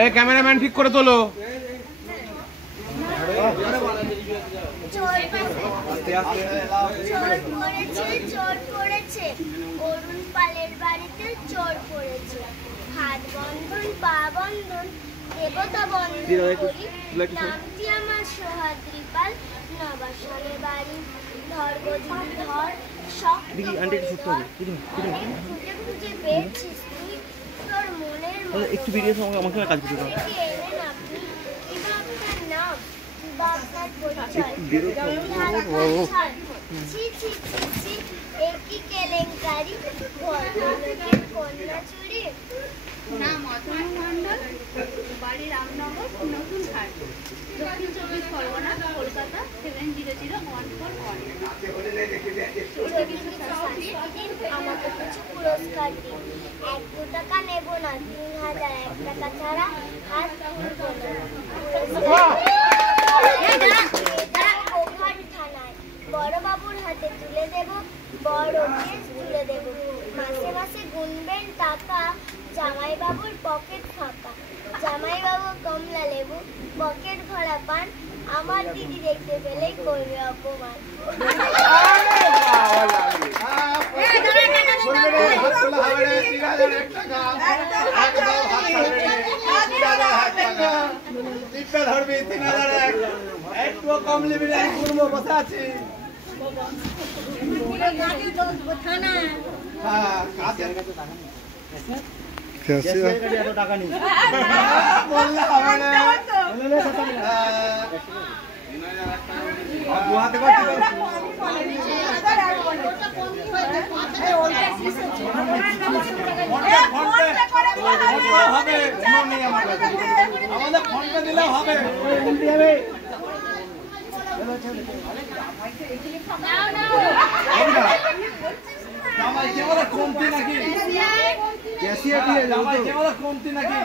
এই ক্যামেরাম্যান ঠিক করে তোলো। চোর পড়েছে অরুণ পালের বাড়িতে, চোর পড়েছে হাত বন্ধন পা বন্ধন দেবতা বন্ধন করি, নামটি আমার সোহাদ্রি পাল, নবাসনে বাড়ি ধর গদির ধর শখ খুঁজে খুঁজে পেয়েছিস তুই তোর মনের একটু ভিডিও আমাকে কাজ করতে দাও। এলেন আপনি কি বাপটার নাম, কি বাপটার পরিচয়, ছি ছি ছি ছি একই কেলেঙ্কারি, ভদ্রলোকের কন্যা চুরি। নাম অতনু মণ্ডল, বাড়ি রামনগর, নতুন ঘাট, দক্ষিণ 24 পরগনা, কলকাতা 700141। আমাকে কিছু পুরস্কার দিন, 1-2 টাকা নেব না, 3001 টাকা ছাড়া হাত তুলব না। ওভার থানায় বড় বাবুর হাতে তুলে দেব, বড় কেস তুলে দেব, মাসে মাসে গুনবেন টাকা, জামাই বাবুর পকেট ফাঁকা, জামাই বাবু কমলা লেবু পকেট ভরা পান, আমার দিদি দেখতে পেলেই করবে অপমান। টাকা নেই আমাদের ফোনটা দিলে হবে। জামাই কেবল কমতি নাকি, জামাই কেবল কমতি নাকি।